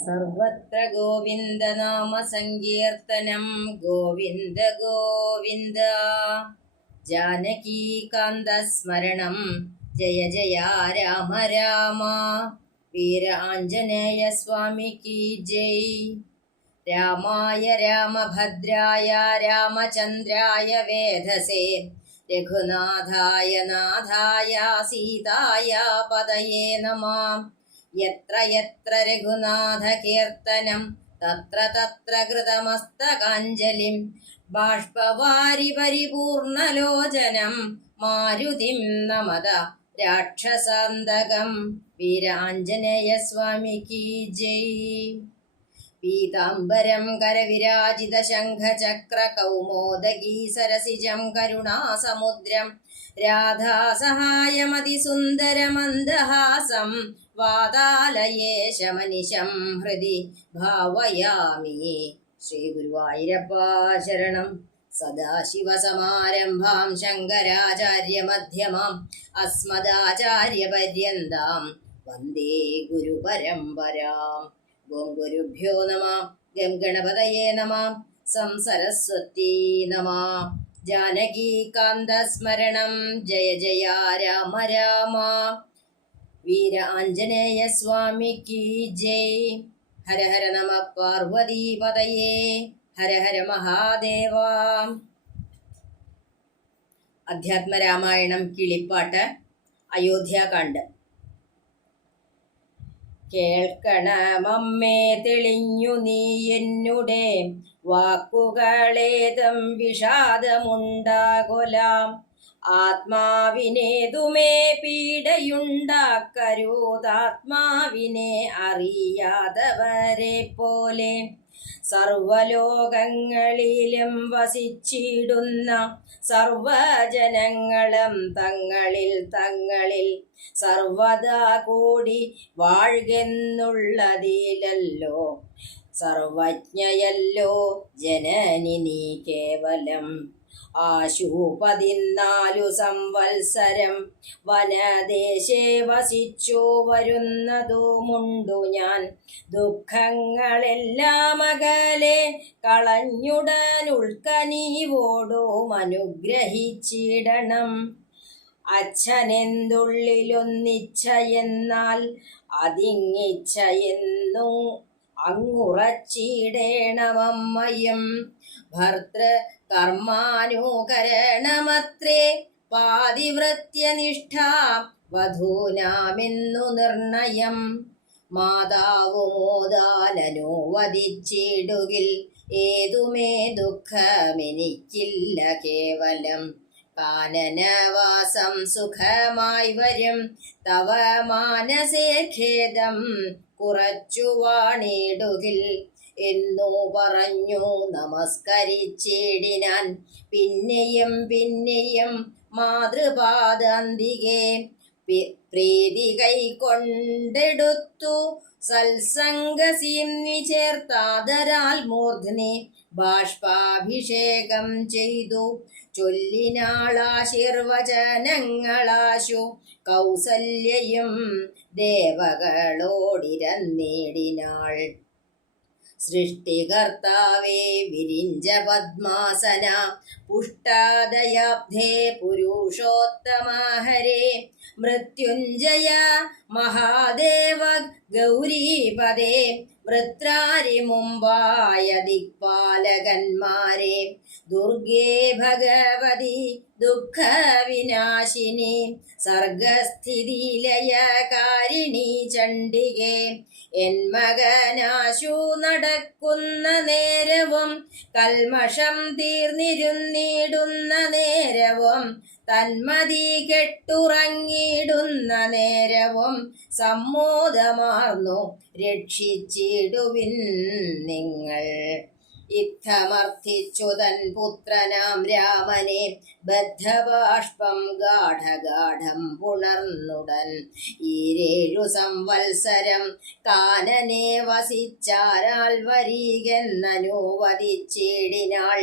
സർവത്ര ഗോവിന്ദനാമ സങ്കീർത്തനം ഗോവിന്ദ ഗോവിന്ദ. ജാനകീകാന്തസ്മരണം ജയ ജയ രാമ രാമ. വീര ആഞ്ജനേയ സ്വാമിക്ക് ജയ്. രാമായ രാമഭദ്രായ രാമചന്ദ്രായ വേധസേ രഘുനാഥായ നാഥായ സീതായ പതയേ നമഃ. യത്ര യത്ര രഘുനാഥ കീർത്തനം തത്ര തത്ര കൃതമസ്തകാഞ്ജലിം ബാഷ്പവാരി പരിപൂർണലോചനം മാരുതിം നമത രാക്ഷസാന്തകം. വീരാഞ്ജനേയ സ്വാമിക്ക് ജയ്. പീതാംബരം കരവിരാജിത ശംഖചക്ര കൗമോദഗീ സരസിജം കരുണാസമുദ്രം രാധാസഹായമതിസുന്ദരമന്ദഹാസം വാതാലയേശമനിശം ഹൃദി ഭാവയാമി. ശ്രീ ഗുരുവായൂരപ്പ ശരണം. സദാശിവസമാരംഭാം ശങ്കരാചാര്യമധ്യമാം അസ്മദാചാര്യപര്യന്താം വന്ദേ ഗുരുപരമ്പരാം. ഓം ഗുരുഭ്യോ നമഃ. ഗം ഗണപതയേ നമഃ. സം സരസ്വതീ നമഃ. ജാനകീകാന്തസ്മരണം ജയ ജയ രാമ രാമ. വീര ആഞ്ജനേയ സ്വാമിക്ക് ജയ്. ഹര ഹര നമ പാർവതീപതയേ. ഹര ഹര മഹാദേവ. അധ്യാത്മരാമായണം കിളിപ്പാട്ട് അയോധ്യാകാന്ഡം. കേൾക്കണമമ്മേ തെളിഞ്ഞു നീ എന്നുടെ വാക്കുകളേതം വിഷാദമുണ്ടാകൊലാം. ആത്മാവിനേതുമേ പീഡയുണ്ടാക്കരുതാത്മാവിനെ അറിയാതവരെ പോലെ. സർവലോകങ്ങളിലും വസിച്ചിടുന്ന സർവജനങ്ങളും തങ്ങളിൽ തങ്ങളിൽ സർവദാ കൂടി വാഴ്കെന്നുള്ളതിലല്ലോ. സർവജ്ഞയല്ലോ ജനനി നീ കേവലം. ആശു 14 സംവത്സരം വനദേശേ വസിച്ചു വരുന്നതുമുണ്ടു ഞാൻ. ദുഃഖങ്ങളെല്ലാം അകലെ കളഞ്ഞുടൻ ഉൾക്കനീവോടും അനുഗ്രഹിച്ചിടണം. അച്ഛനെന്തുള്ളിലൊന്നിച്ഛയെന്നാൽ അതിങ്ങിച്ഛയെന്നു അങ്ങുറച്ചിടേണമമ്മയും. ഭർതൃ കർമാനുകരണമത്രേ പാതിവൃത്യനിഷ്ഠ വധൂനാമെന്നു നിർണയം. മാതാവു മോദാലനുവദിച്ചിടുകിൽ ഏതുമേ ദുഃഖമെനിക്കില്ല കേവലം. കാനനവാസം സുഖമായി വരും തവ മാനസേ ഖേദം കുറച്ചു വാണിടുകിൽ എന്നു പറഞ്ഞു നമസ്കരിച്ചിടിനാൻ. പിന്നെയും പിന്നെയും മാതൃപാദാന്തികെ പ്രീതി കൈക്കൊണ്ടെടുത്തു സത്സംഗസീംനി ചേർത്താദരാൽ മൂർധ്നി ബാഷ്പാഭിഷേകം ചെയ്തു ചൊല്ലിനാളാശീർവചനങ്ങളാശു. കൗസല്യയും ദേവകളോടിരന്നേടിനാൾ. സൃഷ്ടികർത്താവേ വിരിഞ്ച പദ്മാസന പുഷ്ടദയാബ്ധേ പുരുഷോത്തമ ഹരേ. മൃത്യുഞ്ജയ മഹാദേവ ഗൗരീപദേ. വൃത്രാരി മുമ്പായ ദിക്പാലകന്മാരെ. ദുർഗേ ഭഗവതി ദുഃഖവിനാശിനി. സർഗസ്ഥിതിലയകാരിണി ചണ്ഡികേ. എൻ മകനാശു നടക്കുന്ന നേരവും കൽമഷം തീർന്നിരുന്നിടുന്ന നേരവും തന്മതി കെട്ടുറങ്ങിടുന്ന നേരവും സമ്മോദമാർന്നു രക്ഷിച്ചിടുവിൻ നിങ്ങൾ. ഇത്തമർത്ഥിച്ചു തൻ പുത്രനാം രാമനെ ബദ്ധബാഷ്പം ഗാഠഗാഠം പുണർന്നുടൻ. 7 സംവത്സരം കാനനെ വസിച്ചാരാൽ വരികെന്നനുവദിച്ചിടിനാൾ.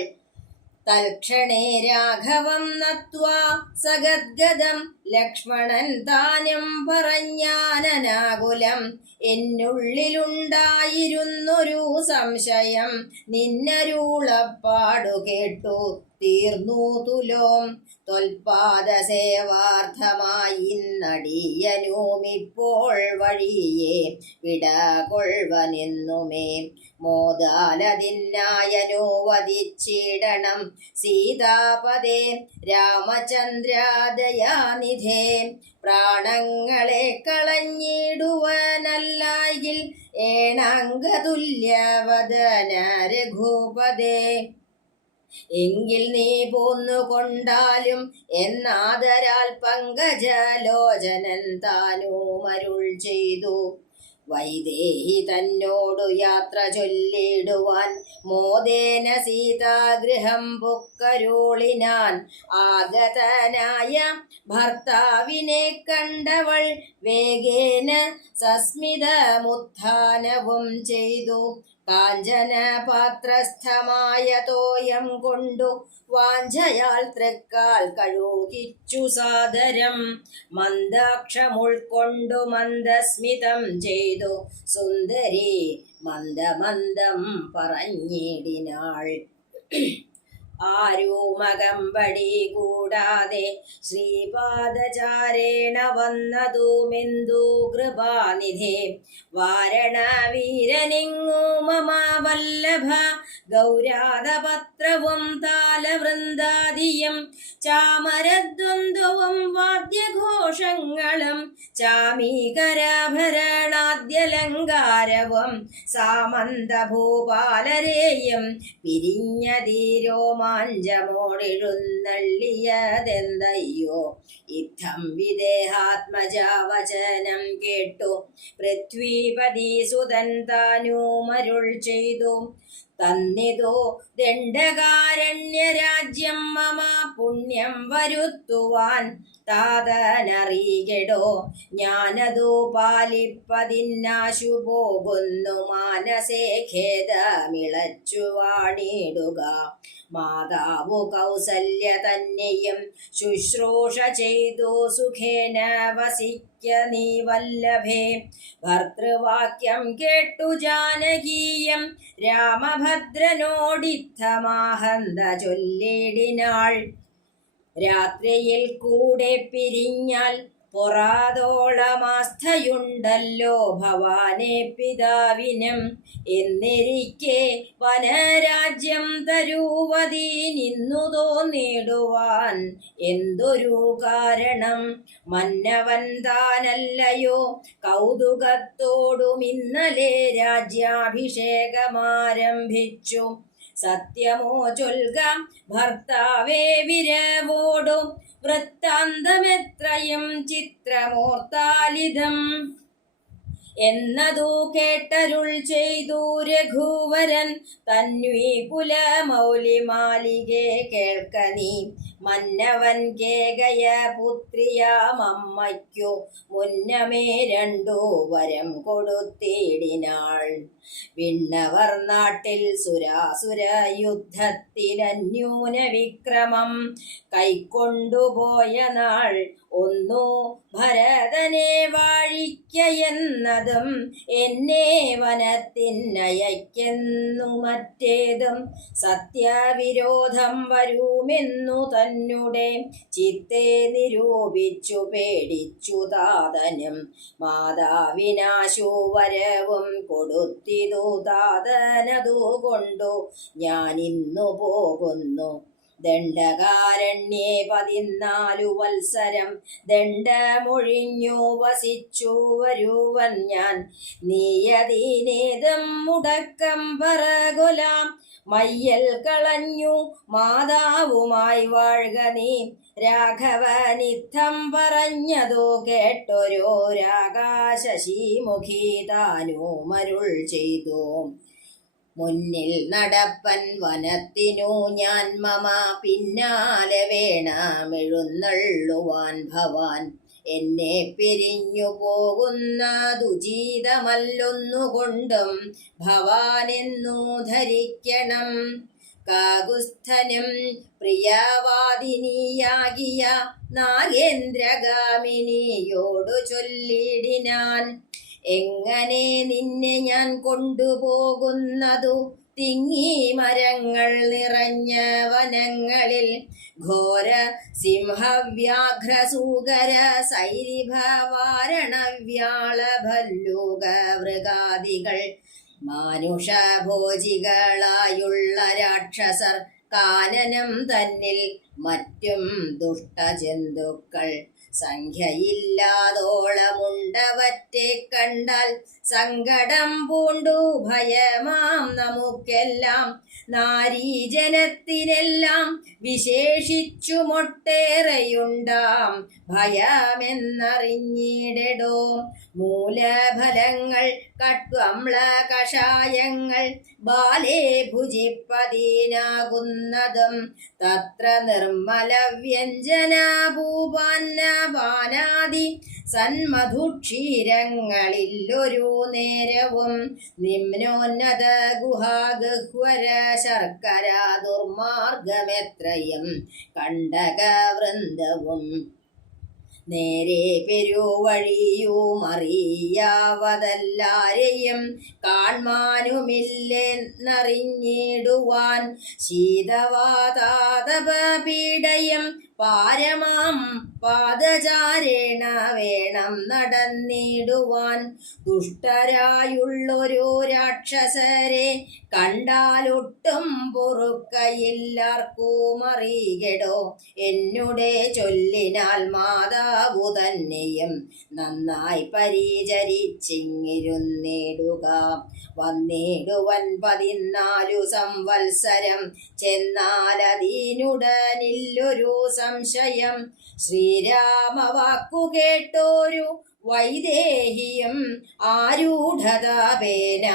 തൽക്ഷണേ രാഘവം നത്വാ സഗദ്ഗദം ലക്ഷ്മണൻ താനും പറഞ്ഞാനനാകുലം എന്നുള്ളിലുണ്ടായിരുന്നൊരു സംശയം നിന്നരുളപ്പാടു കേട്ടു തീർന്നു തുലോം തൊൽപാദസേവാർത്ഥമായി നടിയനുമിപ്പോൾ വഴിയെ വിടകൊള്ളുവനെന്നുമേ മോദാലതിന്നായനുവദിച്ചിടണം സീതാപദേ രാമചന്ദ്രാദയാനിധേ പ്രാണങ്ങളെ കളഞ്ഞിടുവനല്ലായിൽ ഏണാംഗതുല്യവദന രഘുപദേ എങ്കിൽ നീ പോന്നുകൊണ്ടാലും എന്നാദരാൽ പങ്കജലോചനൻ താനുമരുൾ ചെയ്തു വൈദേഹി തന്നോടു യാത്ര ചൊല്ലിടുവാൻ മോദേന സീതാഗൃഹം പുക്കരുളിനാൻ ആഗതനായ ഭർത്താവിനെ കണ്ടവൾ വേഗേന സസ്മിതമുത്ഥാനവും ചെയ്തു കാഞ്ചന പാത്രസ്ഥമായ തോയം കൊണ്ടു വാഞ്ചയാൽ തൃക്കാൽ കഴുകിച്ചു സാദരം മന്ദാക്ഷമുൾക്കൊണ്ടു മന്ദസ്മിതം ചെയ്തു സുന്ദരി മന്ദമന്ദം പറഞ്ഞിടിനാൾ ആരുമകമ്പടി കൂടാതെ ശ്രീപാദചാരേണ വന്നതുമെന്തു കൃപാനിധേ വാരണവീരനിങ്ങു മമ വല്ലഭ ഗൗരാതപത്രവും താലവൃന്ദാദിയും ചാമരദ്വന്ദ്വവും വാദ്യഘോഷങ്ങളും ചാമീകരാഭരണാദ്യലങ്കാരവും സാമന്തഭൂപാലരെയും പിരിഞ്ഞതീരോമാഞ്ചമോടെഴുന്നള്ളിയതെന്തയ്യോ ഇത്തം വിദേഹാത്മജാവചനം കേട്ടു പൃഥ്വീപതി സുതൻ താനുമരുൾ ചെയ്തു തന്നിതോ ദണ്ഡകാരണ്യരാജ്യം മമ പുണ്യം വരുത്തുവാൻ താതനറികെടോ ഞാനതു പാലിപ്പതിന്നാശു പോകുന്നു മാനസേ ഖേദമിളച്ചു വാണിടുക മാതാവു കൗസല്യ തന്നെയും ശുശ്രൂഷ ചെയ്തു സുഖേന വസിക്ക നീ വല്ലഭേ ഭർതൃവാക്യം കേട്ടു ജാനകീയം രാമഭദ്രനോടിത്തമാഹന്ത ചൊല്ലിടിനാൾ രാത്രിയിൽ കൂടെ പിരിഞ്ഞാൽ പൊറാതോളമാസ്ഥയുണ്ടല്ലോ ഭവാനെ പിതാവിനും എന്നിരിക്കെ വനരാജ്യം തരൂവതീനിന്നു തോന്നിടുവാൻ എന്തൊരു കാരണം മന്നവൻ താനല്ലയോ കൗതുകത്തോടും ഇന്നലെ രാജ്യാഭിഷേകമാരംഭിച്ചു സത്യമോ ചൊൽക ഭർത്താവേ വിരവോടും വൃത്താന്തമെത്രയും ചിത്രമോർത്താലിതം എന്നതു കേട്ടരുൾ ചെയ്തു രഘുവരൻ തന്വീ കുലമൗലിമാലികെ കേൾക്ക നീ മന്നവൻ കേകയ പുത്രിയാമമ്മയ്ക്കു മുന്നമേ രണ്ടു വരം കൊടുത്തിടിനാൾ വിണ്ണവർ നാട്ടിൽ സുരാസുര യുദ്ധത്തിലന്യൂന വിക്രമം കൈക്കൊണ്ടുപോയ നാൾ ഒന്നു ഭരതനെ വാഴിക്കയെന്നതും എന്നെ വനത്തിനയക്കെന്നു മറ്റേതും സത്യവിരോധം വരുമെന്നു തന്നെ ചിത്തെ നിരൂപിച്ചു പേടിച്ചു താതനും മാതാവിനാശു വരവും കൊടുത്തിതു താതനതു കൊണ്ടു ഞാനിന്നു പോകുന്നു ദണ്ഡകാരണ്യേ 14 വത്സരം ദണ്ഡമൊഴിഞ്ഞു വസിച്ചു വരുവൻ ഞാൻ നീയതീനേതം മുടക്കം പറകൊലാം മയ്യൽ കളഞ്ഞു മാതാവുമായി വാഴ്ക നീ രാഘവനിത്തം പറഞ്ഞതു കേട്ടൊരു രാകാശശിമുഖി താനുമരുൾ ചെയ്തു മുന്നിൽ നടപ്പൻ വനത്തിനു ഞാൻ മമ പിന്നാലെ വേണമെഴുന്നള്ളുവാൻ ഭവാൻ എന്നെ പിരിഞ്ഞു പോകുന്നതുചിതമല്ലൊന്നുകൊണ്ടും ഭവാനെന്നു ധരിക്കണം കാകുസ്ഥനും പ്രിയവാദിനിയാകിയ നാഗേന്ദ്രഗാമിനിയോടു ചൊല്ലിടിനാൻ, എങ്ങനെ നിന്നെ ഞാൻ കൊണ്ടുപോകുന്നതു തിങ്ങി മരങ്ങൾ നിറഞ്ഞ വനങ്ങളിൽ, ഘോര സിംഹവ്യാഘ്രസൂകര സൈരിഭ വാരണവ്യാളഭല്ലൂക മൃഗാദികൾ, മാനുഷഭോജികളായുള്ള രാക്ഷസർ, കാനനം തന്നിൽ മറ്റും ദുഷ്ടജന്തുക്കൾ, സംഖ്യയില്ലാതോളമുണ്ടവറ്റെ കണ്ടാൽ സങ്കടം പൂണ്ടു ഭയമാം നമുക്കെല്ലാം. നാരീജനത്തിനെല്ലാം വിശേഷിച്ചുമൊട്ടേറെയുണ്ടാം ഭയമെന്നറിഞ്ഞിടടോ. മൂലഫലങ്ങൾ കട്വംള കഷായങ്ങൾ ബാലേ ഭുജിപ്പതീനാകുന്നതും, തത്ര നിർമ്മല വ്യഞ്ജന ഭൂപാന്നപാനാദി സന്മധുക്ഷീരങ്ങളില്ലൊരു നേരവും, നിമ്നോന്നത ഗുഹാഗഹ്വര ശർക്കര ദുർമാർഗമെത്രയും കണ്ടകവൃന്ദവും, നേരെ പെരുവഴിയുമറിയാവതല്ലാരെയും കാൺമാനുമില്ലെന്നറിഞ്ഞിടുവാൻ, ശീതവാതാതപപീഡയും പാരമാം പാദചാരേണ വേണം നടന്നിടുവാൻ. ദുഷ്ടരായുള്ളൊരു രാക്ഷസരെ കണ്ടാലൊട്ടും പൊറുക്കയില്ലാർക്കുമറികടോ. എന്നുടെ ചൊല്ലിനാൽ മാതാവു തന്നെയും നന്നായി പരിചരിച്ചിങ്ങിരുന്നിടുക. വന്നിടുവൻ 14 സംവത്സരം, ചെന്നാലതീനുടനില്ലൊരു സംശയം. ശ്രീരാമവാക്കു കേട്ടോരു വൈദേഹിയും ആരൂഢതാപേന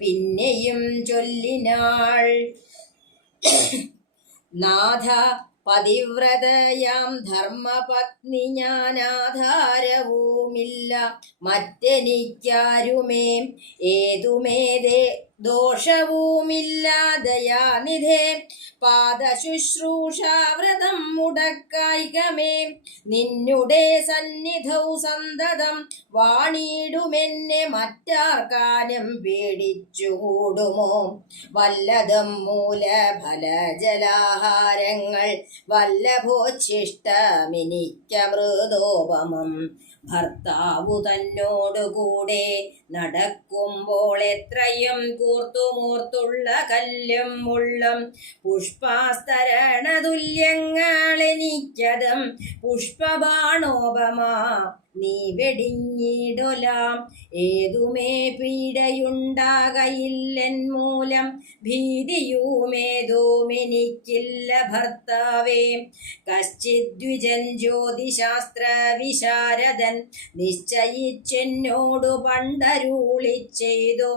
പിന്നെയും ചൊല്ലിനാൾ, നാഥ പതിവ്രതയാം ധർമ്മപത്നി ഞാനാധാരവുമില്ല മറ്റെനിക്കാരുമേ, ഏതുമേതേ ദോഷവുമില്ല ദയാനിധേ, പാദശുശ്രൂഷാവ്രതം മുടക്കായികമേ. നിന്നുടെ സന്നിധൗ സന്തതം വാണിടുമെന്നെ മറ്റാർക്കാനും പേടിച്ചുകൂടുമോ. വല്ലതും മൂലഫലജലാഹാരങ്ങൾ വല്ലഭോച്ഛിഷ്ടമിനിക്കമൃതോപമം, ഭർത്താവു തന്നോടുകൂടെ നടക്കുമ്പോൾ എത്രയും കൂർത്തുമൂർത്തുള്ള കല്ലും മുള്ളും പുഷ്പാസ്തരണതുല്യങ്ങളെനിക്കതും പുഷ്പബാണോപമാ നീ വെടിഞ്ഞിടൊലാം. ഏതുമേ പീഡയുണ്ടാകയില്ലെൻ മൂലം ഭീതിയുമേതുമെനിക്കില്ല ഭർത്താവേ. കശ്ചിദ്വിജൻ ജ്യോതിശാസ്ത്ര വിശാരദൻ നിശ്ചയിച്ചെന്നോടു പണ്ടരുളി ചെയ്തു,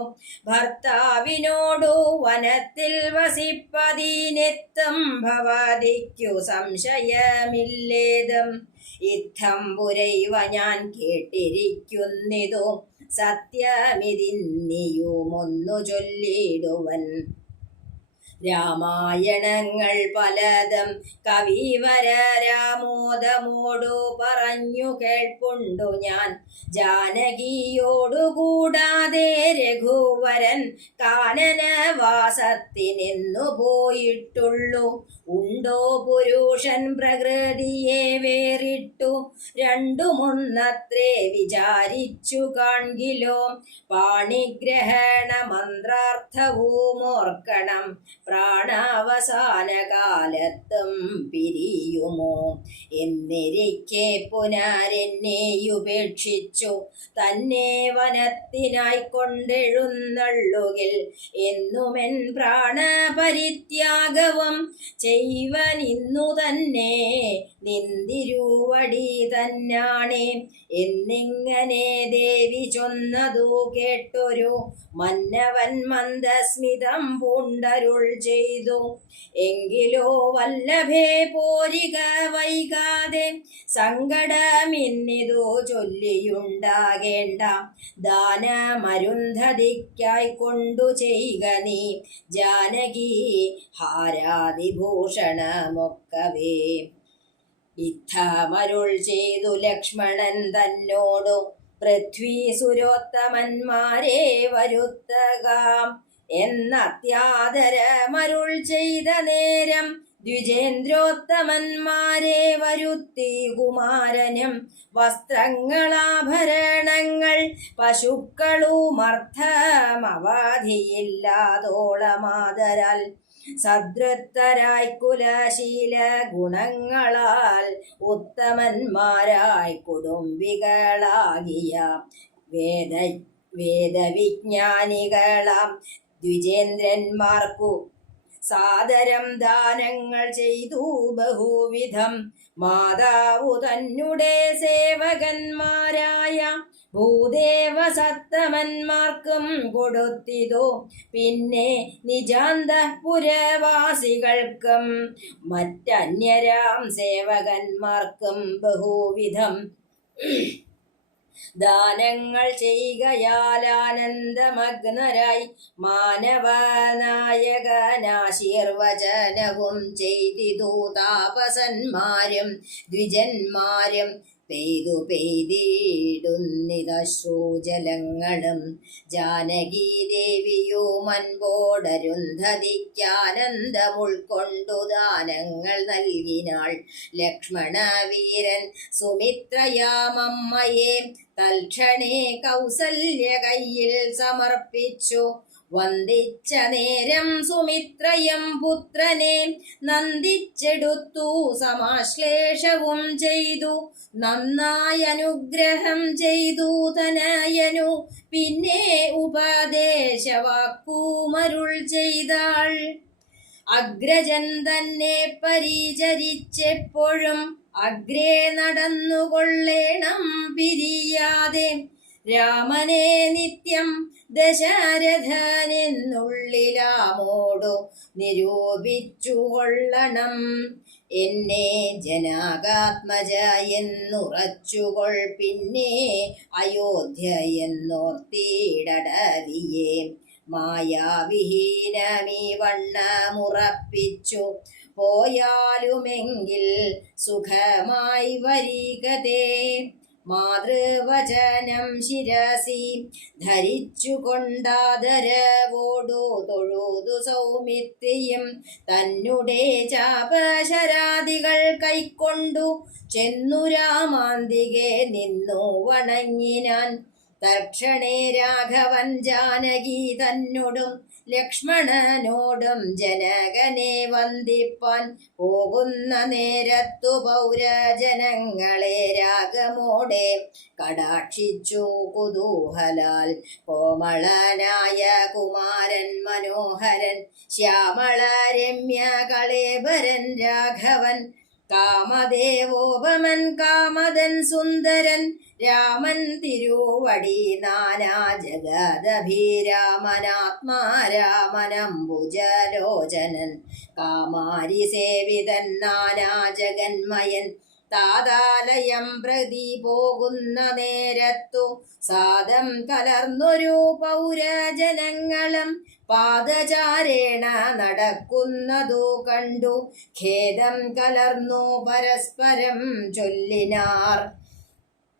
ഭർത്താവിനോടു വനത്തിൽ വസിപ്പതിനെത്തും ഭവതിക്കു സംശയമില്ലേതും. ഇത്തം പുരൈവ ഞാൻ കേട്ടിരിക്കുന്നിതു സത്യമിതിന്നിയുമൊന്നു ചൊല്ലിടുവൻ. രാമായണങ്ങൾ പലതും കവിവര രാമോദമോടു പറഞ്ഞു കേൾപ്പുണ്ടു ഞാൻ. ജാനകിയോടുകൂടാതെ രഘുവരൻ കാനനവാസത്തിനെന്നു പോയിട്ടുള്ളു. ഉണ്ടോ പുരുഷൻ പ്രകൃതിയെ വേറിട്ടു രണ്ടുമൊന്നത്രേ വിചാരിച്ചു കാൺകിലോ. പാണിഗ്രഹണ മന്ത്രാർത്ഥവുമോർക്കണം, പ്രാണാവസാന കാലത്തും പിരിയുമോ. എന്നിരിക്കെ പുനരെന്നെയുപേക്ഷിച്ചു തന്നെ വനത്തിനായി കൊണ്ടെഴുന്നള്ളുകിൽ, എന്നുമെൻ പ്രാണപരിത്യാഗവും ചെയ്വനിന്നു തന്നെ നിന്തിരുവടി തന്നാണേ. എന്നിങ്ങനെ ദേവി ചൊന്നതു കേട്ടൊരു മന്നവൻ മന്ദസ്മിതം പൂണ്ടരുൾ ചെയ്തു, എങ്കിലോ വല്ലഭേ പോരിക വൈകാതെ, സങ്കടമിന്നിതു ചൊല്ലിയുണ്ടാകേണ്ട. ദാനമരുന്ധതിക്ക സീതയ്ക്കായിക്കൊണ്ടു ചെയ്യുക നീ ജാനകി ഹാരാതിഭൂഷണമൊക്കവേ. യുദ്ധമരുൾ ചെയ്തു ലക്ഷ്മണൻ തന്നോടു പൃഥ്വീസുരോത്തമന്മാരെ വരുത്തകാം എന്നത്യാദരമരുൾ ചെയ്ത നേരം ദ്വിജേന്ദ്രോത്തമന്മാരെ വരുത്തി കുമാരനും വസ്ത്രങ്ങളാഭരണങ്ങൾ പശുക്കളുമർത്ഥമവധിയില്ലാതോളമാതരാൽ സദൃത്തരായി കുലശീല ഗുണങ്ങളാൽ ഉത്തമന്മാരായി കുടുംബികളാകിയ വേദവിജ്ഞാനികളാം ദ്വിജേന്ദ്രന്മാർക്കു സാദരം ദാനങ്ങൾ ചെയ്തു ബഹുവിധം. മാതാവു തന്നെ സേവകന്മാരായ ഭൂദേവസത്തമന്മാർക്കും കൊടുത്തിതോ പിന്നെ നിജാന്തപുരവാസികൾക്കും മറ്റന്യരാം സേവകന്മാർക്കും ബഹുവിധം ദാനങ്ങൾ ചെയ്യുകയാൽ ആനന്ദമഗ്നരായി മാനവനായകനാശീർവചനവും ചെയ്തിതു താപസന്മാരും ദ്വിജന്മാരും പെയ്തു പെയ്തിടുന്നിതശ്രുജലങ്ങളും. ജാനകീ ദേവിയും അൻപോടരുന്ധതിക്കാനന്ദമുൾക്കൊണ്ടു ദാനങ്ങൾ നൽകിനാൾ. ലക്ഷ്മണവീരൻ സുമിത്രയാമമ്മയെ തൽക്ഷണേ കൗസല്യ കയ്യിൽ സമർപ്പിച്ചു. വന്ദിച്ച നേരം സുമിത്രയം പുത്രനെ നന്ദിച്ചെടുത്തു സമാശ്ലേഷവും ചെയ്തു. നന്നായി അനുഗ്രഹം ചെയ്തു തനയനു പിന്നെ ഉപദേശവാക്കുമരുൾ ചെയ്താൾ. അഗ്രജൻ തന്നെ പരിചരിച്ചെപ്പോഴും അഗ്രേ നടന്നുകൊള്ളേണം പിരിയാതെ. രാമനെ നിത്യം ദശരഥനെന്നുള്ളിലാമോടു നിരൂപിച്ചു കൊള്ളണം. എന്നെ ജനകാത്മജ എന്നുറച്ചുകൊൾ പിന്നെ അയോധ്യ എന്നോർത്തിടവിയെ. മായാവിഹീനമീ വണ്ണമുറപ്പിച്ചു പോയാലുമെങ്കിൽ സുഖമായി വരികതേ. മാതൃവചനം ശിരസി ധരിച്ചു കൊണ്ടാദരവോടു തൊഴുതു സൗമിത്രിയും തന്നെ ചാപശരാദികൾ കൈക്കൊണ്ടു ചെന്നു രാമാന്തികെ നിന്നു വണങ്ങിനാൻ. തൽക്ഷണേ രാഘവൻ ജാനകി തന്നോടും ലക്ഷ്മണനോടും ജനകനെ വന്ദിപ്പാൻ പോകുന്ന നേരത്തു പൗരജനങ്ങളെ രാഗമോടെ കടാക്ഷിച്ചു കുതൂഹലാൽ. കോമളനായ കുമാരൻ മനോഹരൻ ശ്യാമള രമ്യ കളേബരൻ രാഘവൻ. കാമദേവോപമൻ കാമദൻ സുന്ദരൻ രാമൻ തിരുവടി നാനാ ജഗദഭിരാമനാത്മാ രാമനംബുജലോചനൻ. കാമാരി സേവിതൻ നാനാ ജഗന്മയൻ താതാലയം പ്രതി പോകുന്ന നേരത്തു സാദം കലർന്നൊരു പൗരജനങ്ങളും പാദചാരേണ നടക്കുന്നതു കണ്ടു ഖേദം കലർന്നു പരസ്പരം ചൊല്ലിനാർ.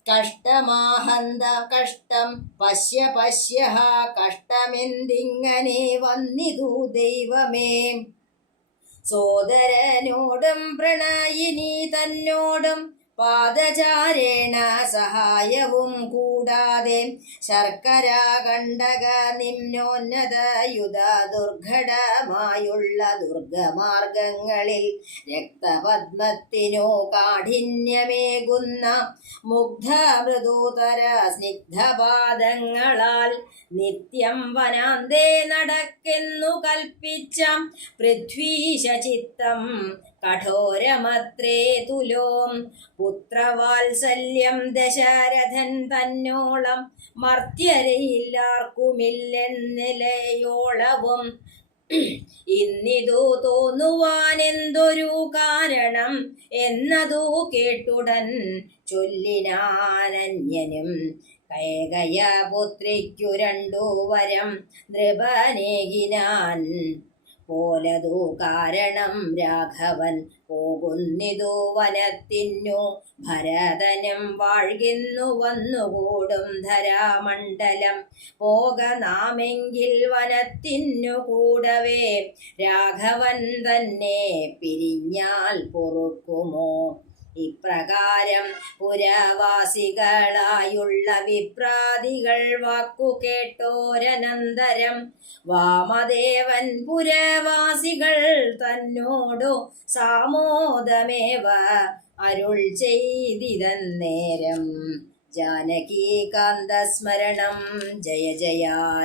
കഷ്ടമാഹന്ത കഷ്ടം പശ്യ പശ്യ കഷ്ടമെന്തിങ്ങനെ വന്നിതു ദൈവമേ. സോദരനോടും പ്രണയിനി തന്നോടും പാദചാരേണ സഹായവും കൂടാതെ ശർക്കര കണ്ടക നിമ്നോന്നതയുധ ദുർഘടമായുള്ള ദുർഗമാർഗങ്ങളിൽ രക്തപദ്മത്തിനു കാഠിന്യമേകുന്ന മുഗ്ധമൃദുതര സ്നിഗ്ധപാദങ്ങളാൽ നിത്യം വനാന്തേ നടക്കെന്നു കൽപ്പിച്ച പൃഥ്വീശചിത്തം കഠോരമത്രേ തുലോം. പുത്രവാത്സല്യം ദശരഥൻ തന്നോളം മർത്യരയില്ലാർക്കുമില്ലെന്നിലയോളവും. ഇന്നിതു തോന്നുവാനെന്തൊരു കാരണം എന്നതു കേട്ടുടൻ ചൊല്ലിനാനന്യനും. കൈകയപുത്രിക്കു രണ്ടു വരം നൃപനേകിനാൻ പോലതു കാരണം രാഘവൻ പോകുന്നിതു വനത്തിന്നു ഭരതനും വാഴ്കിന്നു വന്നുകൂടും ധരാമണ്ഡലം പോക നാമെങ്കിൽ വനത്തിന്നു കൂടവേ രാഘവൻ തന്നെ പിരിഞ്ഞാൽ പൊറുക്കുമോ ഇപ്രകാരം പുരവാസികളായുള്ള വിപ്രാതികൾ വാക്കു കേട്ടോരനന്തരം വാമദേവൻ പുരവാസികൾ തന്നോടു സാമോദമേവ അരുൾ ചെയ്തിതന്നേരം ജാനകീകാന്തസ്മരണം ജയ ജയ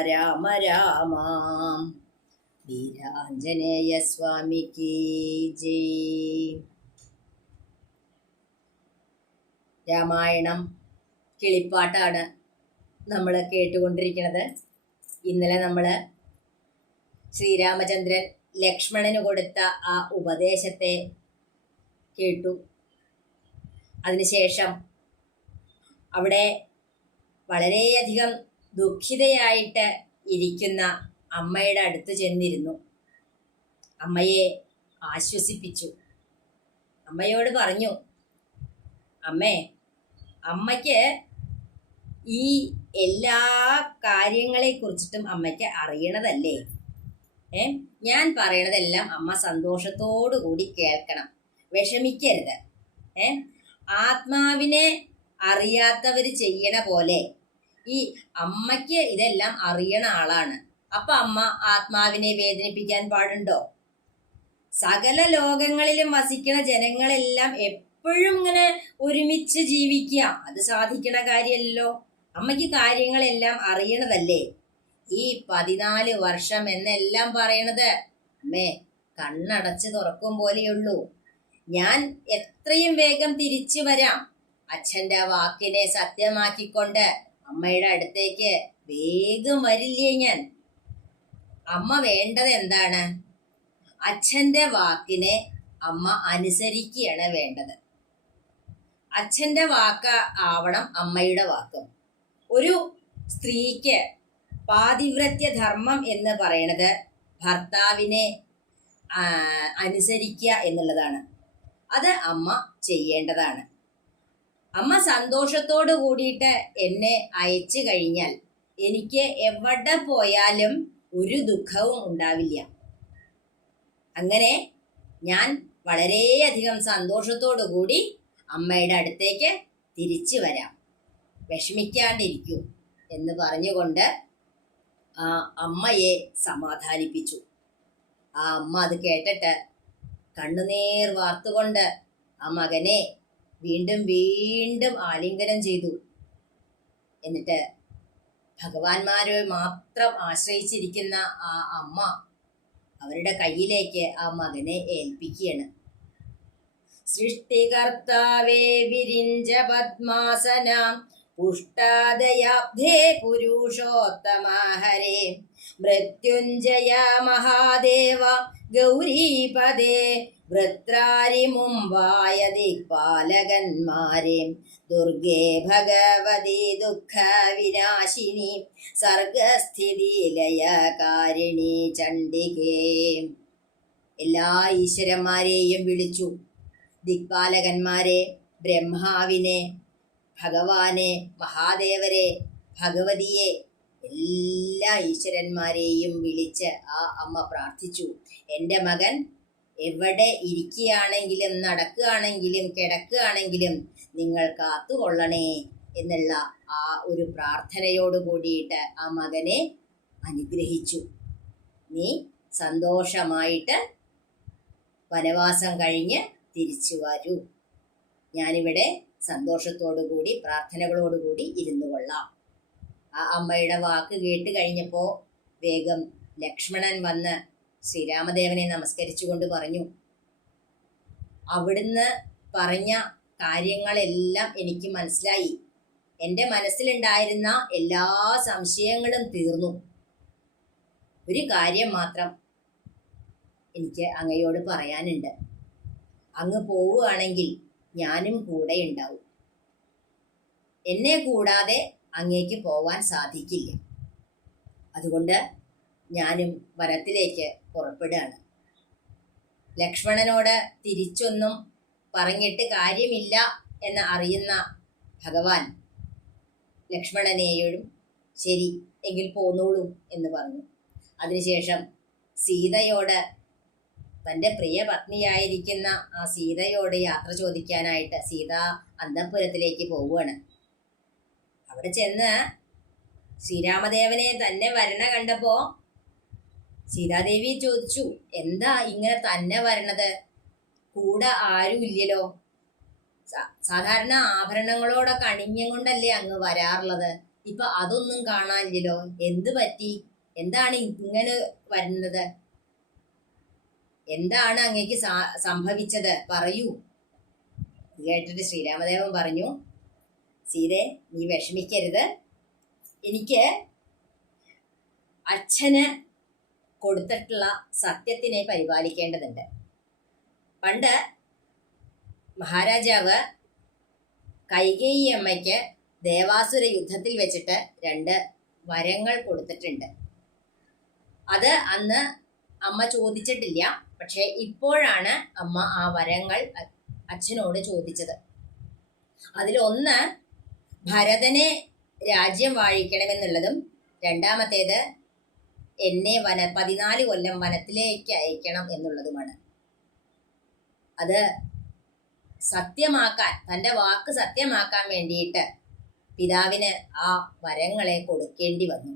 രാമ രാമ വീരാഞ്ജനേയ സ്വാമിക്ക് ജയ്. രാമായണം കിളിപ്പാട്ടാണ് നമ്മൾ കേട്ടുകൊണ്ടിരിക്കുന്നത്. ഇന്നലെ നമ്മൾ ശ്രീരാമചന്ദ്രൻ ലക്ഷ്മണന് കൊടുത്ത ആ ഉപദേശത്തെ കേട്ടു. അതിനുശേഷം അവിടെ വളരെയധികം ദുഃഖിതയായിട്ട് ഇരിക്കുന്ന അമ്മയുടെ അടുത്ത് ചെന്നിരുന്നു. അമ്മയെ ആശ്വസിപ്പിച്ചു. അമ്മയോട് പറഞ്ഞു, അമ്മേ, അമ്മയ്ക്ക് ഈ എല്ലാ കാര്യങ്ങളെക്കുറിച്ചിട്ടും അമ്മയ്ക്ക് അറിയണതല്ലേ? ഞാൻ പറയണതെല്ലാം അമ്മ സന്തോഷത്തോടു കൂടി കേൾക്കണം, വിഷമിക്കരുത്. ആത്മാവിനെ അറിയാത്തവർ ചെയ്യണ പോലെ ഈ അമ്മയ്ക്ക് ഇതെല്ലാം അറിയണ ആളാണ്. അപ്പൊ അമ്മ ആത്മാവിനെ വേദനിപ്പിക്കാൻ പാടുണ്ടോ? സകല ലോകങ്ങളിലും വസിക്കുന്ന ജനങ്ങളെല്ലാം എപ്പോഴും ഇങ്ങനെ ഒരുമിച്ച് ജീവിക്കുക, അത് സാധിക്കണ കാര്യമല്ലോ. അമ്മയ്ക്ക് കാര്യങ്ങളെല്ലാം അറിയണതല്ലേ? ഈ 14 വർഷം എന്നെല്ലാം പറയണത് അമ്മേ കണ്ണടച്ച് തുറക്കും പോലെയുള്ളൂ. ഞാൻ എത്രയും വേഗം തിരിച്ചു വരാം. അച്ഛൻ്റെ വാക്കിനെ സത്യമാക്കിക്കൊണ്ട് അമ്മയുടെ അടുത്തേക്ക് വേഗം വരില്ലേ ഞാൻ? അമ്മ വേണ്ടത് എന്താണ്? അച്ഛൻ്റെ വാക്കിനെ അമ്മ അനുസരിക്കുകയാണ് വേണ്ടത്. അച്ഛൻ്റെ വാക്ക് ആവണം അമ്മയുടെ വാക്കും. ഒരു സ്ത്രീക്ക് പാതിവ്രത്യ ധർമ്മം എന്ന് പറയുന്നത് ഭർത്താവിനെ അനുസരിക്കുക എന്നുള്ളതാണ്. അത് അമ്മ ചെയ്യേണ്ടതാണ്. അമ്മ സന്തോഷത്തോട് കൂടിയിട്ട് എന്നെ അയച്ചു കഴിഞ്ഞാൽ എനിക്ക് എവിടെ പോയാലും ഒരു ദുഃഖവും ഉണ്ടാവില്ല. അങ്ങനെ ഞാൻ വളരെയധികം സന്തോഷത്തോടു കൂടി അമ്മയുടെ അടുത്തേക്ക് തിരിച്ചു വരാം, വിഷമിക്കാണ്ടിരിക്കൂ എന്ന് പറഞ്ഞുകൊണ്ട് ആ അമ്മയെ സമാധാനിപ്പിച്ചു. ആ അമ്മ അത് കേട്ടിട്ട് കണ്ണുനീർ വാർത്തുകൊണ്ട് ആ മകനെ വീണ്ടും വീണ്ടും ആലിംഗനം ചെയ്തു. എന്നിട്ട് ഭഗവാന്മാരെ മാത്രം ആശ്രയിച്ചിരിക്കുന്ന ആ അമ്മ അവരുടെ കയ്യിലേക്ക് ആ മകനെ ഏൽപ്പിക്കുകയാണ്. സൃഷ്ടികർത്താവേ വിരിഞ്ച പദ്മാസനാം പുഷ്ടാദയാബ്ധേ പുരുഷോത്തമ ഹരേ മൃത്യുഞ്ജയ മഹാദേവ ഗൗരീപദേ വൃത്രാരി മുമ്പായ ദിക്പാലകന്മാരെ ദുർഗേ ഭഗവതി ദുഃഖ വിനാശിനി സർഗസ്ഥിതി ലയകാരിണി ചണ്ഡികേ. എല്ലാ ഈശ്വരന്മാരെയും വിളിച്ചു. ദിക്പാലകന്മാരെ, ബ്രഹ്മാവിനെ, ഭഗവാനെ, മഹാദേവരെ, ഭഗവതിയെ, എല്ലാ ഈശ്വരന്മാരെയും വിളിച്ച് ആ അമ്മ പ്രാർത്ഥിച്ചു. എൻ്റെ മകൻ എവിടെ ഇരിക്കുകയാണെങ്കിലും നടക്കുകയാണെങ്കിലും കിടക്കുകയാണെങ്കിലും നിങ്ങൾ കാത്തുകൊള്ളണേ എന്നുള്ള ആ ഒരു പ്രാർത്ഥനയോട് കൂടിയിട്ട് ആ മകനെ അനുഗ്രഹിച്ചു. നീ സന്തോഷമായിട്ട് വനവാസം കഴിഞ്ഞ് തിരിച്ചു വരൂ. ഞാനിവിടെ സന്തോഷത്തോടുകൂടി പ്രാർത്ഥനകളോടുകൂടി ഇരുന്നു കൊള്ളാം. ആ അമ്മയുടെ വാക്ക് കേട്ട് കഴിഞ്ഞപ്പോൾ വേഗം ലക്ഷ്മണൻ വന്ന് ശ്രീരാമദേവനെ നമസ്കരിച്ചുകൊണ്ട് പറഞ്ഞു, അവിടുന്ന് പറഞ്ഞ കാര്യങ്ങളെല്ലാം എനിക്ക് മനസ്സിലായി. എൻ്റെ മനസ്സിലുണ്ടായിരുന്ന എല്ലാ സംശയങ്ങളും തീർന്നു. ഒരു കാര്യം മാത്രം എനിക്ക് അങ്ങയോട് പറയാനുണ്ട്. അങ്ങ് പോവുകയാണെങ്കിൽ ഞാനും കൂടെ ഉണ്ടാവും. എന്നെ കൂടാതെ അങ്ങേക്ക് പോവാൻ സാധിക്കില്ല. അതുകൊണ്ട് ഞാനും വനത്തിലേക്ക് പുറപ്പെടുകയാണ്. ലക്ഷ്മണനോട് തിരിച്ചൊന്നും പറഞ്ഞിട്ട് കാര്യമില്ല എന്ന് അറിയുന്ന ഭഗവാൻ ലക്ഷ്മണനെയോടും ശരി എങ്കിൽ പോന്നോളൂ എന്ന് പറഞ്ഞു. അതിനുശേഷം സീതയോട്, തൻ്റെ പ്രിയ പത്നിയായിരിക്കുന്ന ആ സീതയോട് യാത്ര ചോദിക്കാനായിട്ട് സീത അന്തഃപുരത്തിലേക്ക് പോവുകയാണ്. അവിടെ ചെന്ന് ശ്രീരാമദേവനെ തന്നെ വരണ കണ്ടപ്പോ സീതാദേവി ചോദിച്ചു, എന്താ ഇങ്ങനെ തന്നെ വരണത്? കൂടെ ആരും ഇല്ലല്ലോ. സാധാരണ ആഭരണങ്ങളോടൊക്കെ അണിഞ്ഞും കൊണ്ടല്ലേ അങ്ങ് വരാറുള്ളത്. ഇപ്പൊ അതൊന്നും കാണാനില്ലല്ലോ. എന്ത് പറ്റി? എന്താണ് ഇങ്ങനെ വരുന്നത്? എന്താണ് അങ്ങേക്ക് സംഭവിച്ചത്? പറയൂ. കേട്ടിട്ട് ശ്രീരാമദേവൻ പറഞ്ഞു, സീതേ, നീ വിഷമിക്കരുത്. എനിക്ക് അച്ഛന് കൊടുത്തിട്ടുള്ള സത്യത്തിനെ പരിപാലിക്കേണ്ടതുണ്ട്. പണ്ട് മഹാരാജാവ് കൈകേയി അമ്മയ്ക്ക് ദേവാസുര യുദ്ധത്തിൽ വെച്ചിട്ട് 2 വരങ്ങൾ കൊടുത്തിട്ടുണ്ട്. അത് അന്ന് അമ്മ ചോദിച്ചിട്ടില്ല. പക്ഷെ ഇപ്പോഴാണ് അമ്മ ആ വരങ്ങൾ അച്ഛനോട് ചോദിച്ചത്. അതിലൊന്ന് ഭരതനെ രാജ്യം വാഴിക്കണമെന്നുള്ളതും, രണ്ടാമത്തേത് എന്നെ 14 കൊല്ലം വനത്തിലേക്ക് അയക്കണം എന്നുള്ളതുമാണ്. അത് സത്യമാക്കാൻ, തൻ്റെ വാക്ക് സത്യമാക്കാൻ വേണ്ടിയിട്ട് പിതാവിന് ആ വരങ്ങളെ കൊടുക്കേണ്ടി വന്നു.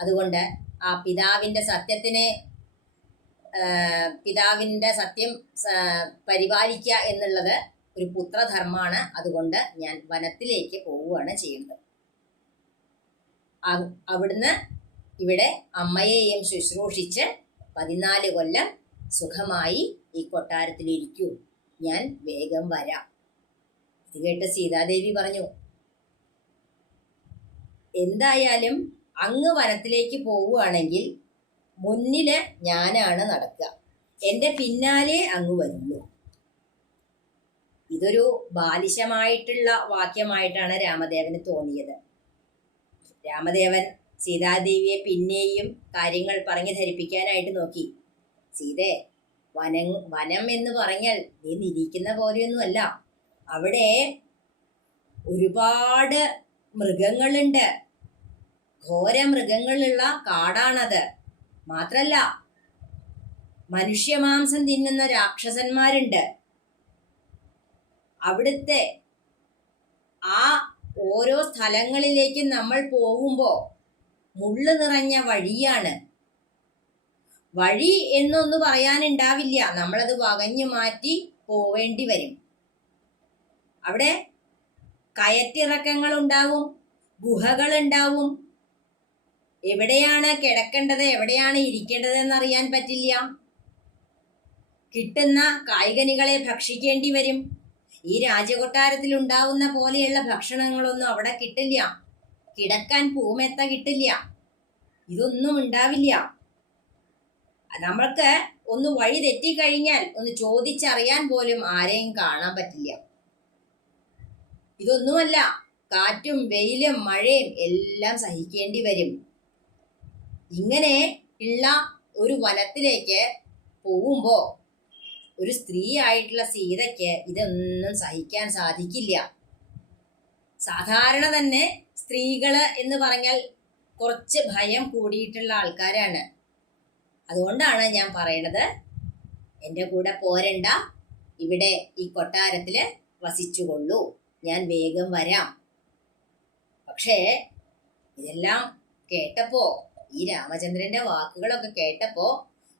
അതുകൊണ്ട് ആ പിതാവിൻ്റെ സത്യം പരിപാലിക്കുക എന്നുള്ളത് ഒരു പുത്രധർമ്മമാണ്. അതുകൊണ്ട് ഞാൻ വനത്തിലേക്ക് പോവുകയാണ് ചെയ്യുന്നത്. അവിടുന്ന് ഇവിടെ അമ്മയെയും ശുശ്രൂഷിച്ച് 14 കൊല്ലം സുഖമായി ഈ കൊട്ടാരത്തിലിരിക്കൂ, ഞാൻ വേഗം വരാം. ഇത് കേട്ട് സീതാദേവി പറഞ്ഞു, എന്തായാലും അങ്ങ് വനത്തിലേക്ക് പോവുകയാണെങ്കിൽ മുന്നില് ഞാനാണ് നടക്കുക, എൻ്റെ പിന്നാലെ അങ്ങ് വരുള്ളൂ. ഇതൊരു ബാലിശമായിട്ടുള്ള വാക്യമായിട്ടാണ് രാമദേവന് തോന്നിയത്. രാമദേവൻ സീതാദേവിയെ പിന്നെയും കാര്യങ്ങൾ പറഞ്ഞു ധരിപ്പിക്കാനായിട്ട് നോക്കി. സീതേ, വനം എന്ന് പറഞ്ഞാൽ നീ നിരീക്കുന്ന പോലെയൊന്നുമല്ല. അവിടെ ഒരുപാട് മൃഗങ്ങളുണ്ട്. ഘോര മൃഗങ്ങളുള്ള കാടാണത്. മാത്രല്ല, മനുഷ്യമാംസം തിന്നുന്ന രാക്ഷസന്മാരുണ്ട്. അവിടുത്തെ ആ ഓരോ സ്ഥലങ്ങളിലേക്കും നമ്മൾ പോകുമ്പോൾ മുള്ളു നിറഞ്ഞ വഴിയാണ്. വഴി എന്നൊന്നും പറയാനുണ്ടാവില്ല, നമ്മളത് വകഞ്ഞു മാറ്റി പോവേണ്ടി വരും. അവിടെ കയറ്റിറക്കങ്ങൾ ഉണ്ടാവും, ഗുഹകൾ ഉണ്ടാവും. എവിടെയാണ് കിടക്കേണ്ടത്, എവിടെയാണ് ഇരിക്കേണ്ടത് എന്നറിയാൻ പറ്റില്ല. കിട്ടുന്ന കായ്കനികളെ ഭക്ഷിക്കേണ്ടി വരും. ഈ രാജകൊട്ടാരത്തിൽ ഉണ്ടാവുന്ന പോലെയുള്ള ഭക്ഷണങ്ങളൊന്നും അവിടെ കിട്ടില്ല. കിടക്കാൻ പൂമെത്ത കിട്ടില്ല. ഇതൊന്നും ഉണ്ടാവില്ല. നമ്മൾക്ക് ഒന്ന് വഴി തെറ്റിക്കഴിഞ്ഞാൽ ഒന്ന് ചോദിച്ചറിയാൻ പോലും ആരെയും കാണാൻ പറ്റില്ല. ഇതൊന്നുമല്ല, കാറ്റും വെയിലും മഴയും എല്ലാം സഹിക്കേണ്ടി വരും. ഇങ്ങനെ ഉള്ള ഒരു വനത്തിലേക്ക് പോകുമ്പോൾ ഒരു സ്ത്രീ ആയിട്ടുള്ള സീതയ്ക്ക് ഇതൊന്നും സഹിക്കാൻ സാധിക്കില്ല. സാധാരണ തന്നെ സ്ത്രീകള് എന്ന് പറഞ്ഞാൽ കുറച്ച് ഭയം കൂടിയിട്ടുള്ള ആൾക്കാരാണ്. അതുകൊണ്ടാണ് ഞാൻ പറയണത്, എൻ്റെ കൂടെ പോരണ്ട, ഇവിടെ ഈ കൊട്ടാരത്തില് വസിച്ചുകൊള്ളൂ, ഞാൻ വേഗം വരാം. പക്ഷേ ഇതെല്ലാം കേട്ടപ്പോ, ഈ രാമചന്ദ്രന്റെ വാക്കുകളൊക്കെ കേട്ടപ്പോ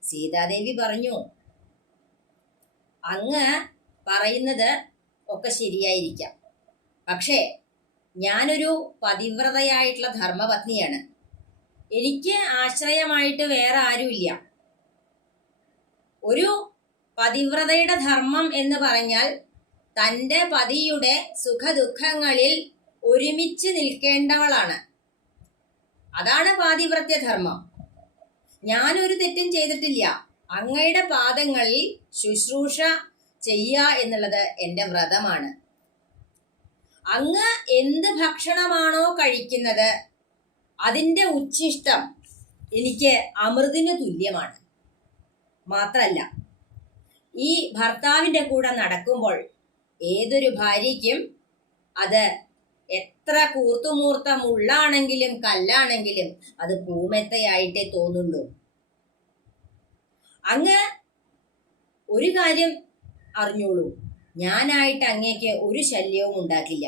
സീതാദേവി പറഞ്ഞു, അങ്ങ് പറയുന്നത് ഒക്കെ ശരിയായിരിക്കാം, പക്ഷേ ഞാനൊരു പതിവ്രതയായിട്ടുള്ള ധർമ്മപത്നിയാണ്. എനിക്ക് ആശ്രയമായിട്ട് വേറെ ആരുമില്ല. ഒരു പതിവ്രതയുടെ ധർമ്മം എന്ന് പറഞ്ഞാൽ തൻ്റെ പതിയുടെ സുഖദുഃഖങ്ങളിൽ ഒരുമിച്ച് നിൽക്കേണ്ടവളാണ്. അതാണ് പാതിവ്രത്യധർമ്മം. ഞാനൊരു തെറ്റും ചെയ്തിട്ടില്ല. അങ്ങയുടെ പാദങ്ങളിൽ ശുശ്രൂഷ ചെയ്യുക എന്നുള്ളത് എൻ്റെ വ്രതമാണ്. അങ്ങ് എന്ത് ഭക്ഷണമാണോ കഴിക്കുന്നത് അതിൻ്റെ ഉച്ഛിഷ്ടം എനിക്ക് അമൃതിന് തുല്യമാണ്. മാത്രല്ല, ഈ ഭർത്താവിൻ്റെ കൂടെ നടക്കുമ്പോൾ ഏതൊരു ഭാര്യയ്ക്കും അത് എത്ര കൂർത്തുമൂർത്ത മുള്ളാണെങ്കിലും കല്ലാണെങ്കിലും അത് പൂമെത്തയായിട്ടേ തോന്നുള്ളൂ. അങ്ങ് ഒരു കാര്യം അറിഞ്ഞോളൂ, ഞാനായിട്ട് അങ്ങേക്ക് ഒരു ശല്യവും ഉണ്ടാക്കില്ല.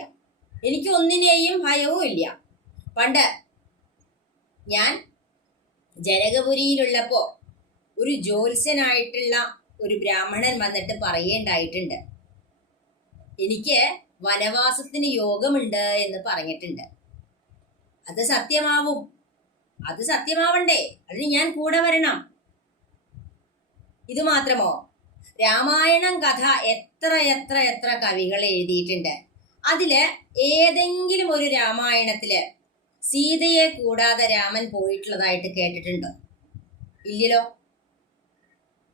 എനിക്ക് ഒന്നിനെയും ഭയവും ഇല്ല. പണ്ട് ഞാൻ ജനകപുരിയിലുള്ളപ്പോൾ ഒരു ജ്യോത്സ്യനായിട്ടുള്ള ഒരു ബ്രാഹ്മണൻ വന്നിട്ട് പറയേണ്ടായിട്ടുണ്ട്, എനിക്ക് വനവാസത്തിന് യോഗമുണ്ട് എന്ന് പറഞ്ഞിട്ടുണ്ട്. അത് സത്യമാവും. അത് സത്യമാവണ്ടേ? അതിന് ഞാൻ കൂടെ വരണം. ഇത് മാത്രമോ, രാമായണം കഥ എത്ര എത്ര എത്ര കവികൾ എഴുതിയിട്ടുണ്ട്. അതില് ഏതെങ്കിലും ഒരു രാമായണത്തില് സീതയെ കൂടാതെ രാമൻ പോയിട്ടുള്ളതായിട്ട് കേട്ടിട്ടുണ്ടോ? ഇല്ലല്ലോ.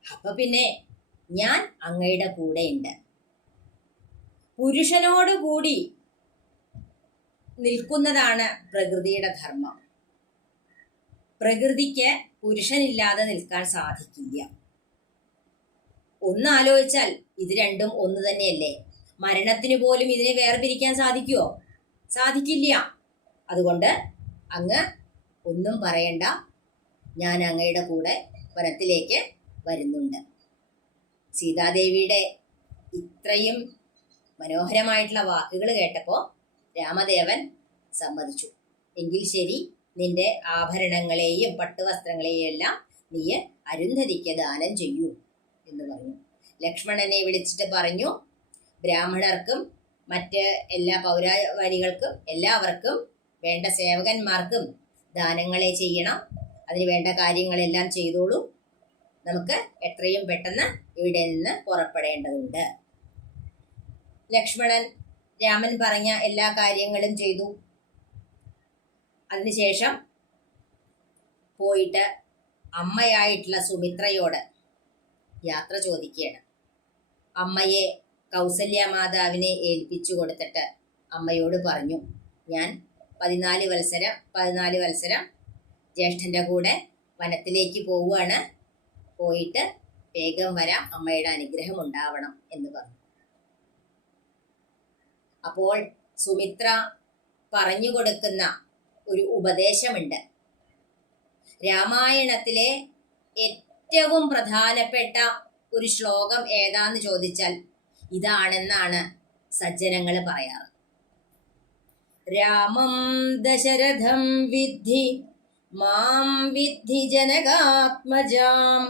അപ്പൊ പിന്നെ ഞാൻ അങ്ങയുടെ കൂടെയുണ്ട്. പുരുഷനോട് കൂടി നിൽക്കുന്നതാണ് പ്രകൃതിയുടെ ധർമ്മം. പ്രകൃതിക്ക് പുരുഷനില്ലാതെ നിൽക്കാൻ സാധിക്കില്ല. ഒന്നാലോചിച്ചാൽ ഇത് രണ്ടും ഒന്ന് തന്നെയല്ലേ? മരണത്തിന് പോലും ഇതിനെ വേർപിരിക്കാൻ സാധിക്കുമോ? സാധിക്കില്ല. അതുകൊണ്ട് അങ്ങ് ഒന്നും പറയണ്ട, ഞാൻ അങ്ങയുടെ കൂടെ വനത്തിലേക്ക് വരുന്നുണ്ട്. സീതാദേവിയുടെ ഇത്രയും മനോഹരമായിട്ടുള്ള വാക്കുകൾ കേട്ടപ്പോൾ രാമദേവൻ സമ്മതിച്ചു. എങ്കിൽ ശരി, നിന്റെ ആഭരണങ്ങളെയും പട്ടുവസ്ത്രങ്ങളെയും എല്ലാം നീ അരുന്ധതിക്ക് ദാനം ചെയ്യൂ എന്ന് പറഞ്ഞു. ലക്ഷ്മണനെ വിളിച്ചിട്ട് പറഞ്ഞു, ബ്രാഹ്മണർക്കും മറ്റ് എല്ലാ പൗരവാരികൾക്കും എല്ലാവർക്കും വേണ്ട സേവകന്മാർക്കും ദാനങ്ങളെ ചെയ്യണം. അതിന് വേണ്ട കാര്യങ്ങളെല്ലാം ചെയ്തോളൂ. നമുക്ക് എത്രയും പെട്ടെന്ന് ഇവിടെ നിന്ന് പുറപ്പെടേണ്ടതുണ്ട്. ലക്ഷ്മണൻ രാമൻ പറഞ്ഞ എല്ലാ കാര്യങ്ങളും ചെയ്തു. അതിനുശേഷം പോയിട്ട് അമ്മയായിട്ടുള്ള സുമിത്രയോട് യാത്ര ചോദിക്കുകയാണ്. അമ്മയെ കൗസല്യ മാതാവിനെ ഏൽപ്പിച്ചു കൊടുത്തിട്ട് അമ്മയോട് പറഞ്ഞു, ഞാൻ 14 വത്സരം ജ്യേഷ്ഠൻ്റെ കൂടെ വനത്തിലേക്ക് പോവുകയാണ്. പോയിട്ട് വേഗം വരാം, അമ്മയുടെ അനുഗ്രഹം ഉണ്ടാവണം എന്ന് പറഞ്ഞു. അപ്പോൾ സുമിത്ര പറഞ്ഞു കൊടുക്കുന്ന ഒരു ഉപദേശമുണ്ട്. രാമായണത്തിലെ ഏറ്റവും പ്രധാനപ്പെട്ട ഒരു ശ്ലോകം ഏതാന്ന് ചോദിച്ചാൽ ഇതാണെന്നാണ് സജ്ജനങ്ങൾ പറയാറ്. രാമം ദശരഥം വിദ്ധി മാം വിദ്ധി ജനകാത്മജാം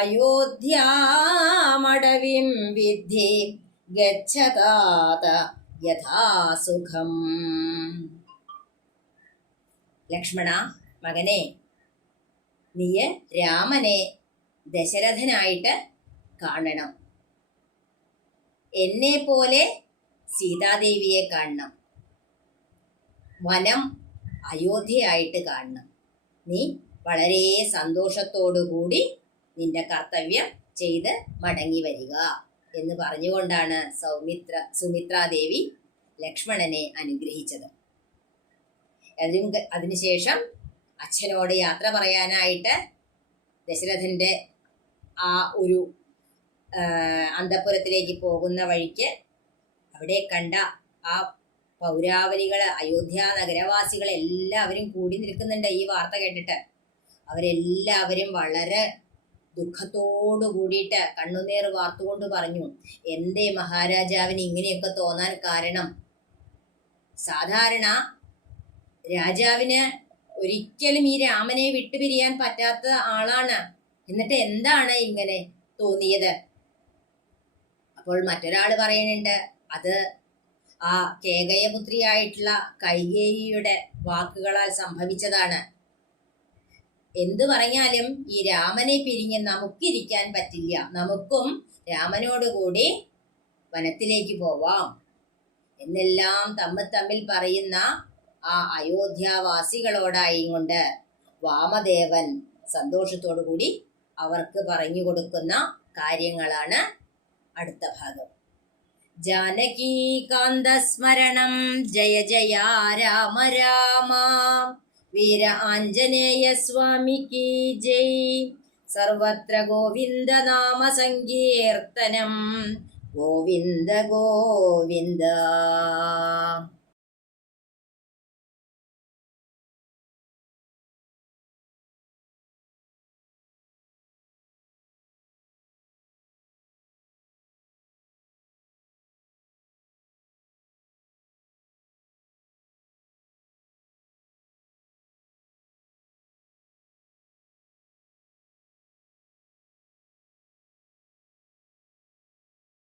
അയോധ്യാമടവിം വിദ്ധി ഗച്ഛതാത യഥാസുഖം. ലക്ഷ്മണ മകനെ, നീ രാമനെ ദശരഥനായിട്ട് കാണണം. എന്നെ പോലെ സീതാദേവിയെ കാണണം. വനം അയോധ്യയായിട്ട് കാണണം. നീ വളരെ സന്തോഷത്തോടുകൂടി നിന്റെ കർത്തവ്യം ചെയ്ത് മടങ്ങി വരിക എന്ന് പറഞ്ഞുകൊണ്ടാണ് സുമിത്രാദേവി ലക്ഷ്മണനെ അനുഗ്രഹിച്ചത്. അതിനുശേഷം അച്ഛനോട് യാത്ര പറയാനായിട്ട് ദശരഥന്റെ ആ ഒരു അന്തഃപുരത്തിലേക്ക് പോകുന്ന വഴിക്ക് അവിടെ കണ്ട ആ പൗരാവലികൾ, അയോധ്യ നഗരവാസികൾ എല്ലാവരും കൂടി നിൽക്കുന്നുണ്ട്. ഈ വാർത്ത കേട്ടിട്ട് അവരെല്ലാവരും വളരെ ദുഃഖത്തോടു കൂടിയിട്ട് കണ്ണുനീർ വാർത്തുകൊണ്ട് പറഞ്ഞു, എന്തേ മഹാരാജാവിന് ഇങ്ങനെയൊക്കെ തോന്നാൻ കാരണം? സാധാരണ രാജാവിന് ഒരിക്കലും ഈ രാമനെ വിട്ടുപിരിയാൻ പറ്റാത്ത ആളാണ്. എന്നിട്ട് എന്താണ് ഇങ്ങനെ തോന്നിയത്? അപ്പോൾ മറ്റൊരാൾ പറയുന്നുണ്ട്, അത് ആ കേകയപുത്രിയായിട്ടുള്ള കൈകേയിയുടെ വാക്കുകളാൽ സംഭവിച്ചതാണ്. എന്തു പറഞ്ഞാലും ഈ രാമനെ പിരിഞ്ഞ് നമുക്കിരിക്കാൻ പറ്റില്ല. നമുക്കും രാമനോടുകൂടി വനത്തിലേക്ക് പോവാം എന്നെല്ലാം തമ്മിൽ പറയുന്ന ആ അയോധ്യാവാസികളോടായി കൊണ്ട് വാമദേവൻ സന്തോഷത്തോടു കൂടി അവർക്ക് പറഞ്ഞു കൊടുക്കുന്ന കാര്യങ്ങളാണ് അടുത്ത ഭാഗം. ജാനകീകാന്തസ്മരണം ജയ ജയ രാമ രാമ. വീര ആഞ്ജനേയ സ്വാമിക്ക് ജയ്. സർവത്ര ഗോവിന്ദ നാമ സങ്കീർത്തനം. ഗോവിന്ദ ഗോവിന്ദ.